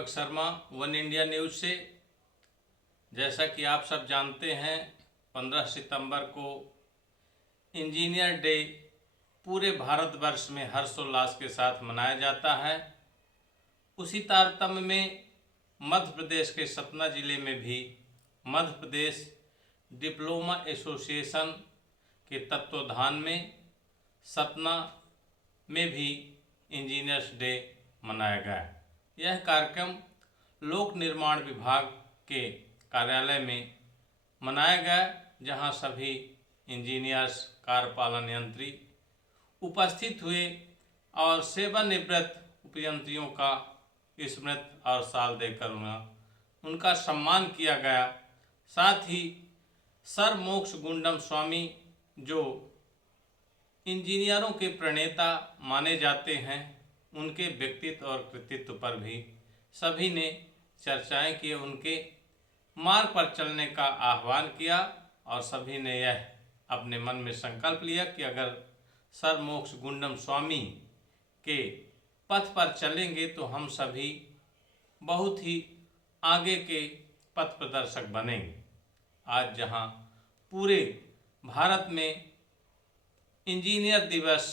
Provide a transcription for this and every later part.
Deepak Sharma one India news से। जैसा कि आप सब जानते हैं, 15 सितंबर को इंजीनियर डे पूरे भारतवर्ष में हर्षोल्लास के साथ मनाया जाता है। उसी तारतम्य में मध्य प्रदेश के सतना जिले में भी मध्य प्रदेश डिप्लोमा एसोसिएशन के तत्वाधान में सतना में भी इंजीनियर्स डे मनाया गया। यह कार्यक्रम लोक निर्माण विभाग के कार्यालय में मनाया गया, जहां सभी इंजीनियर्स, कार्यपालन यंत्री उपस्थित हुए और सेवानिवृत्त उपयंत्रियों का स्मृति और साल देकर उनका सम्मान किया गया। साथ ही सर मोक्ष गुंडम स्वामी, जो इंजीनियरों के प्रणेता माने जाते हैं, उनके व्यक्तित्व और कृतित्व पर भी सभी ने चर्चाएं की, उनके मार्ग पर चलने का आह्वान किया और सभी ने यह अपने मन में संकल्प लिया कि अगर सर मोक्ष गुंडम स्वामी के पथ पर चलेंगे तो हम सभी बहुत ही आगे के पथ प्रदर्शक बनेंगे। आज जहां पूरे भारत में इंजीनियर दिवस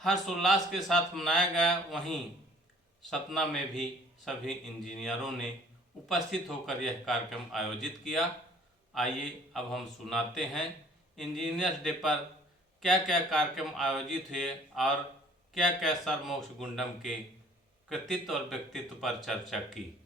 हर्षोल्लास के साथ मनाया गया, वहीं सतना में भी सभी इंजीनियरों ने उपस्थित होकर यह कार्यक्रम आयोजित किया। आइए अब हम सुनाते हैं इंजीनियर्स डे पर क्या क्या कार्यक्रम आयोजित हुए और क्या क्या सर मोक्ष गुंडम के कृतित्व और व्यक्तित्व पर चर्चा की।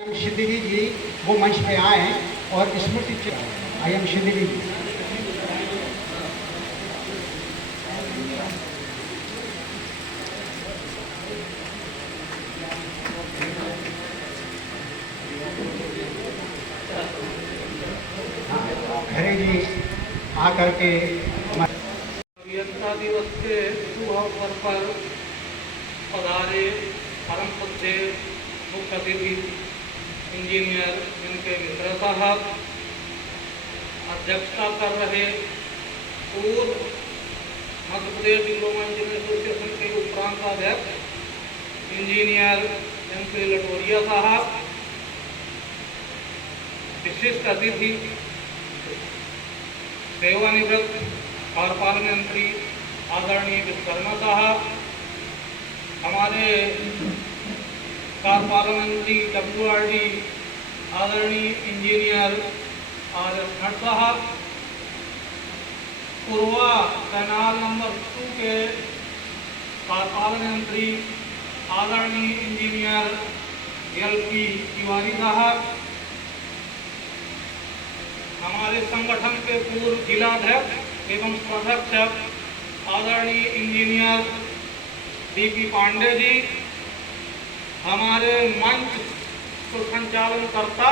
श्रीदेवी जी वो मंच पे आए और स्मृति आई एम श्रीदेवी जी। खरे जी आकर के अभियंता दिवस के शुभ अवसर पर पधारे परम पूज्य मुख्य अतिथि इंजीनियर जिनके मिश्रा साहब, अध्यक्षता कर रहे पूर्व Madhya Pradesh diploma engineer association के उपरांत अध्यक्ष इंजीनियर MP लटोरिया साहब, विशिष्ट अतिथि सेवानिवृत्त कार्यपालन यंत्री आदरणीय विश्वकर्मा साहब, हमारे कार्यपालन मंत्री WRD आदरणीय इंजीनियर RS भट्ट साहब, पूर्वा कैनाल नंबर 2 के कार्यपालन मंत्री आदरणीय इंजीनियर LP तिवारी साहब, हमारे संगठन के पूर्व जिलाध्यक्ष एवं उपाध्यक्ष आदरणीय इंजीनियर DP पांडे जी, हमारे मंच को संचालन करता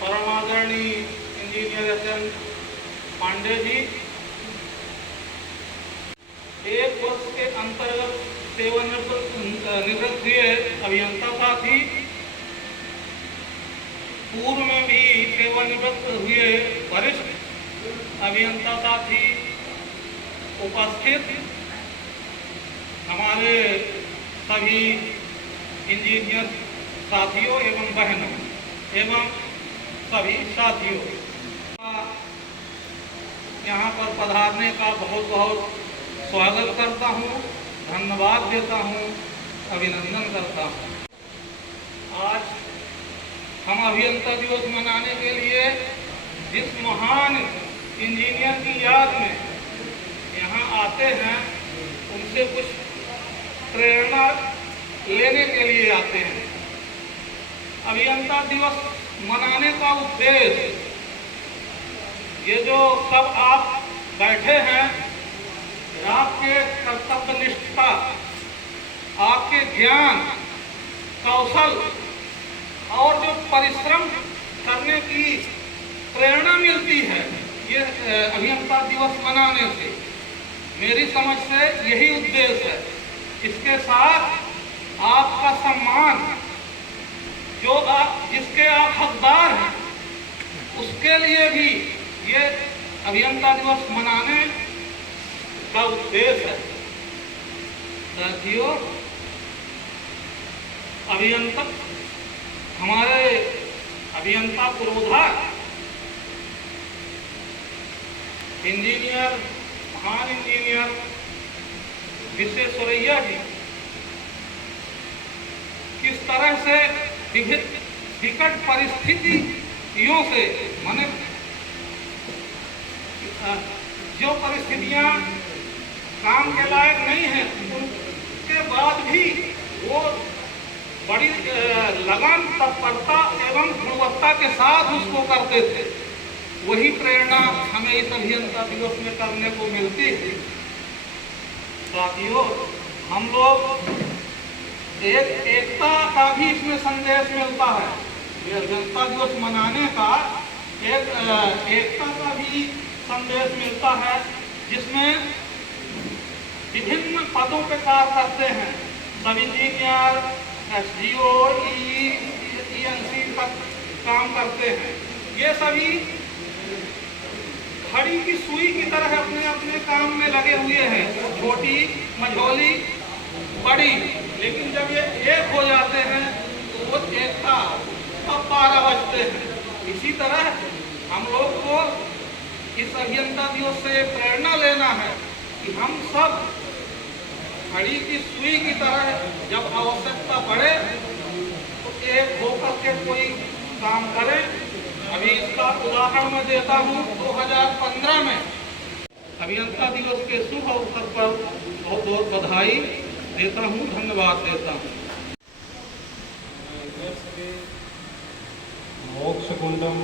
परमादरणीय इंजीनियर SN पांडे जी, एक वर्ष के अंतर्गत सेवानिवृत्त हुए अभियंता साथी, पूर्व में भी सेवानिवृत्त हुए वरिष्ठ अभियंता साथी उपस्थित, हमारे सभी इंजीनियर साथियों एवं बहनों एवं सभी साथियों का यहाँ पर पधारने का बहुत बहुत स्वागत करता हूँ, धन्यवाद देता हूँ, अभिनंदन करता हूँ। आज हम अभियंता दिवस मनाने के लिए जिस महान इंजीनियर की याद में यहाँ आते हैं, उनसे कुछ प्रेरणा लेने के लिए आते हैं। अभियंता दिवस मनाने का उद्देश्य, ये जो सब आप बैठे हैं, आपके कर्तव्य निष्ठा, आपके ज्ञान कौशल और जो परिश्रम करने की प्रेरणा मिलती है ये अभियंता दिवस मनाने से, मेरी समझ से यही उद्देश्य है। इसके साथ आपका सम्मान, जो जिसके आप हकदार हैं, उसके लिए भी ये अभियंता दिवस मनाने का उद्देश्य है। साथियों, अभियंता हमारे अभियंता पुरोधा इंजीनियर, महान इंजीनियर विश्वेश्वरैया जी किस तरह से विकट परिस्थितियों से, माने जो परिस्थितियां काम के लायक नहीं है, उनके बाद भी वो बड़ी लगन, तत्परता एवं गुणवत्ता के साथ उसको करते थे। वही प्रेरणा हमें इस अभियंता दिवस में करने को मिलती है। साथियों, हम लोग एकता का भी इसमें संदेश मिलता है। ये अभियंता दिवस मनाने का एकता का भी संदेश मिलता है, जिसमें विभिन्न पदों पे कार्य करते हैं। सब इंजीनियर, SGO, ENC तक काम करते हैं। ये सभी घड़ी की सुई की तरह अपने अपने काम में लगे हुए हैं, छोटी मझोली बड़ी, लेकिन जब ये एक हो जाते हैं तो वो एकता, अब 12 बजते हैं। इसी तरह हम लोग को इस अभियंता दिवस से प्रेरणा लेना है कि हम सब घड़ी की सुई की तरह जब आवश्यकता पड़े तो एक होकर के कोई काम करें। अभी इसका उदाहरण मैं देता हूँ। 2015 में अभियंता दिवस के शुभ अवसर पर बहुत बहुत बधाई देता हूँ, धन्यवाद देता हूँ। मोक्षगुंडम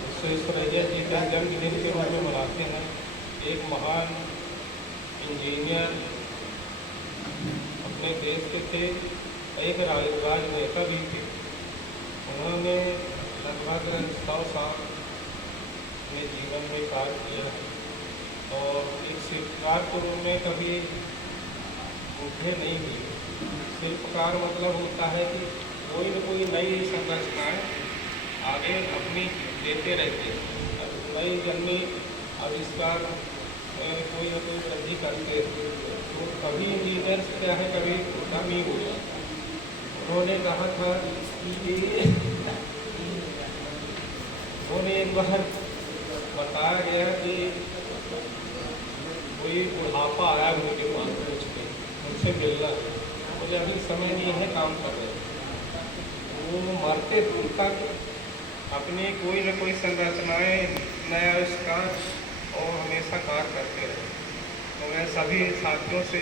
विश्वेश्वरैया जी का जन्मदिन के रूप में मनाते हैं। एक महान इंजीनियर अपने देश के थे, एक राजनेता भी थे। उन्होंने लगभग 100 साल अपने जीवन में कार्य किया और एक शिल्पकार के रूप में कभी उठे नहीं हुए। शिल्पकार मतलब होता है कि कोई न कोई नई संरचनाएं आगे अपनी देते रहते हैं, नई जन्मी आविष्कार कोई न कोई वृद्धि करते हैं। तो कभी इंजीनियर क्या है, कभी उठा नहीं हुआ। उन्होंने कहा था कि उन्होंने एक बार बताया गया कि कोई बुढ़ापा आया उनके पास पूछ के मुझसे मिलना, मुझे अभी समय नहीं है, काम कर रहे। वो मरते तक अपनी कोई न कोई संरचनाएं, नया आविष्कार और हमेशा कार्य करते रहे। तो मैं सभी साथियों से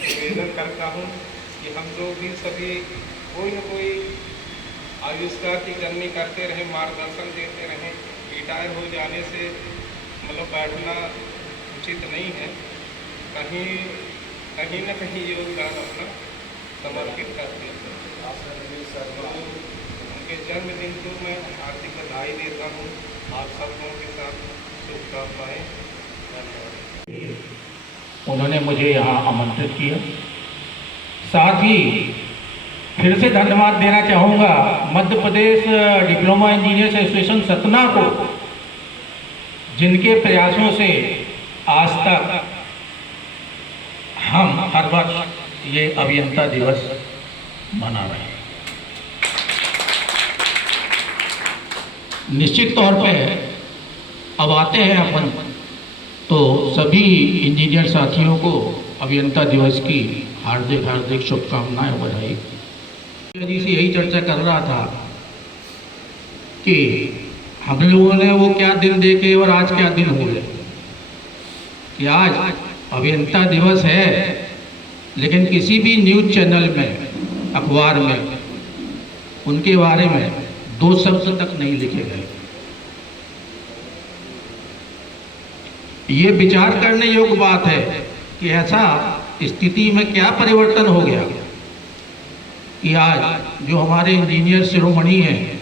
निवेदन करता हूँ कि हम जो भी सभी कोई न कोई आविष्कार की करनी करते रहे, मार्गदर्शन देते रहे। रिटायर हो जाने से मतलब बैठना उचित नहीं है, कहीं न कहीं योगदान अपना समर्पित करते हैं। उनके जन्मदिन को मैं हार्दिक बधाई देता हूँ। आप सब लोगों के साथ शुभकामनाएं। उन्होंने मुझे यहाँ आमंत्रित किया। साथ ही फिर से धन्यवाद देना चाहूँगा Madhya Pradesh diploma engineers association Satna को, जिनके प्रयासों से आज तक हम हर वर्ष ये अभियंता दिवस मना रहे हैं। निश्चित तौर पे अब आते हैं अपन तो सभी इंजीनियर साथियों को अभियंता दिवस की हार्दिक हार्दिक शुभकामनाएं और बधाई। जी से यही चर्चा कर रहा था कि हम लोगों ने वो क्या दिन देखे और आज क्या दिन हो गए कि आज अभियंता दिवस है, लेकिन किसी भी न्यूज़ चैनल में, अखबार में उनके बारे में 2 शब्द तक नहीं लिखे गए। ये विचार करने योग्य बात है कि ऐसा स्थिति में क्या परिवर्तन हो गया कि आज जो हमारे इंजीनियर शिरोमणि हैं,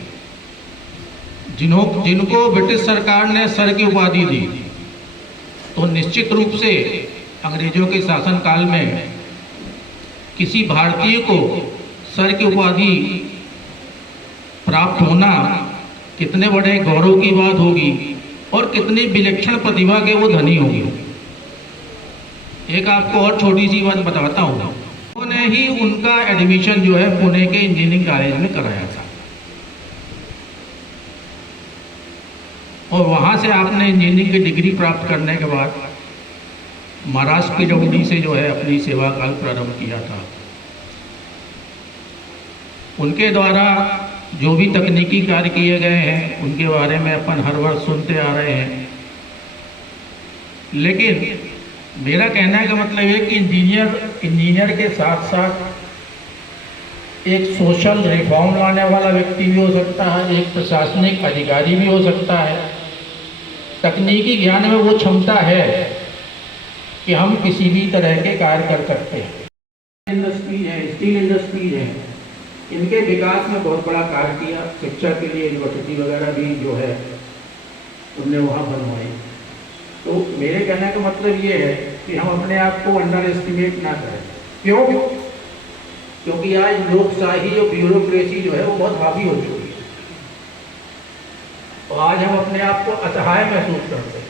जिनको ब्रिटिश सरकार ने सर की उपाधि दी, तो निश्चित रूप से अंग्रेजों के शासनकाल में किसी भारतीय को सर की उपाधि प्राप्त होना कितने बड़े गौरव की बात होगी और कितनी विलक्षण प्रतिभा के वो धनी होंगे। एक आपको और छोटी सी बात बताता हूँ, उन्होंने ही उनका एडमिशन जो है पुणे के इंजीनियरिंग कॉलेज में कराया था, और वहाँ से आपने इंजीनियरिंग की डिग्री प्राप्त करने के बाद महाराष्ट्र PWD से जो है अपनी सेवा काल प्रारंभ किया था। उनके द्वारा जो भी तकनीकी कार्य किए गए हैं उनके बारे में अपन हर वर्ष सुनते आ रहे हैं, लेकिन मेरा कहने का मतलब है कि इंजीनियर के साथ साथ एक सोशल रिफॉर्म लाने वाला व्यक्ति भी हो सकता है, एक प्रशासनिक अधिकारी भी हो सकता है। तकनीकी ज्ञान में वो क्षमता है कि हम किसी भी तरह के कार्य कर सकते हैं। इंडस्ट्रीज है, स्टील इंडस्ट्रीज है, इनके विकास में बहुत बड़ा कार्य किया। शिक्षा के लिए यूनिवर्सिटी वगैरह भी जो है उनने वहाँ बनवाई। तो मेरे कहने का मतलब ये है कि हम अपने आप को अंडर एस्टिमेट ना करें। क्यों? क्योंकि आज लोकशाही और ब्यूरोक्रेसी जो है वो बहुत हावी हो चुकी है, और आज हम अपने आप को असहाय महसूस करते हैं,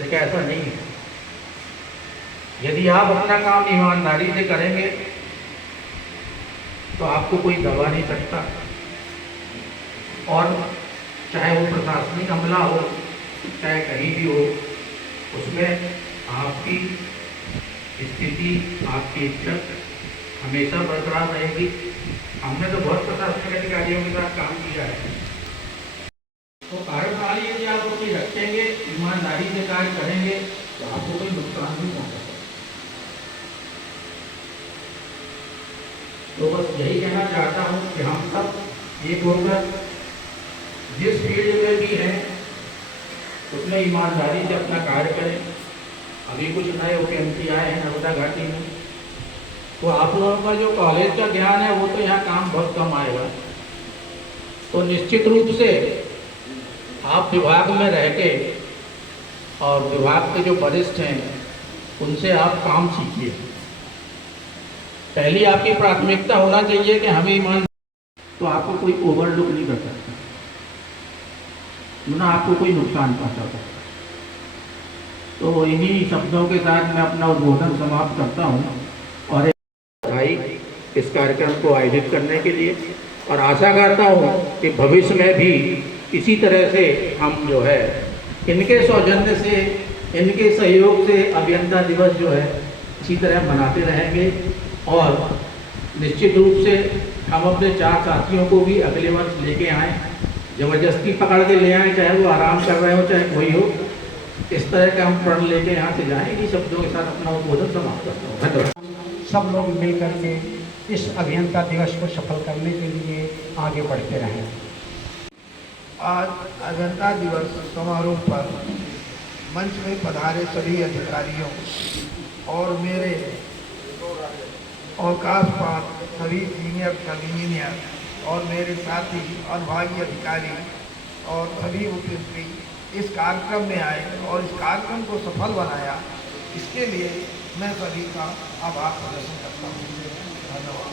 लेकिन ऐसा नहीं है। यदि आप अपना काम ईमानदारी से करेंगे तो आपको कोई दबा नहीं सकता, और चाहे वो प्रशासनिक अमला हो, चाहे कहीं भी हो, उसमें आपकी स्थिति, आपकी इज्जत हमेशा बरकरार रहेगी। हमने तो बहुत प्रशासनिक अधिकारियों के साथ काम किया है। तो कार्यप्रणाली यदि आप अपनी रखेंगे, ईमानदारी से कार्य करेंगे, तो आपको कोई नुकसान नहीं पहुंचा सकता। तो बस यही कहना चाहता हूँ कि हम सब एक होकर जिस फील्ड में भी हैं उसमें ईमानदारी से अपना कार्य करें। अभी कुछ नए OPMC आए हैं नर्मदा घाटी में, तो आप लोगों का जो कॉलेज का ज्ञान है वो तो यहाँ काम बहुत कम आएगा। तो निश्चित रूप से आप विभाग में रह के और विभाग के जो वरिष्ठ हैं उनसे आप काम सीखिए। पहली आपकी प्राथमिकता होना चाहिए कि हमें ईमान, तो आपको कोई ओवरलुक नहीं कर सकता, ना आपको कोई नुकसान पहुंचा सकता। तो इन्हीं शब्दों के साथ मैं अपना उद्बोधन समाप्त करता हूं, और इस कार्यक्रम को आयोजित करने के लिए, और आशा करता हूं कि भविष्य में भी इसी तरह से हम जो है इनके सौजन्य से, इनके सहयोग से अभियंता दिवस जो है इसी तरह मनाते रहेंगे। और निश्चित रूप से हम अपने 4 साथियों को भी अगले वर्ष लेके आएँ, जबरदस्ती पकड़ के ले आएँ, चाहे वो आराम कर रहे हो चाहे कोई हो। इस तरह का हम प्रण लेके यहाँ से जाएँ। इन्हीं शब्दों के साथ अपना उद्बोधन समाप्त करता हूँ। धन्यवाद। सब लोग मिल करके इस अभियंता दिवस को सफल करने के लिए आगे बढ़ते रहें। आज अभियंता दिवस समारोह पर मंच में पधारे सभी अधिकारियों और मेरे अवकाश प्राप्त सभी सीनियर सब इंजीनियर और मेरे साथी अनुभागीय अधिकारी और सभी OPMC इस कार्यक्रम में आए और इस कार्यक्रम को सफल बनाया, इसके लिए मैं सभी का आभार प्रदर्शन करता हूँ। धन्यवाद।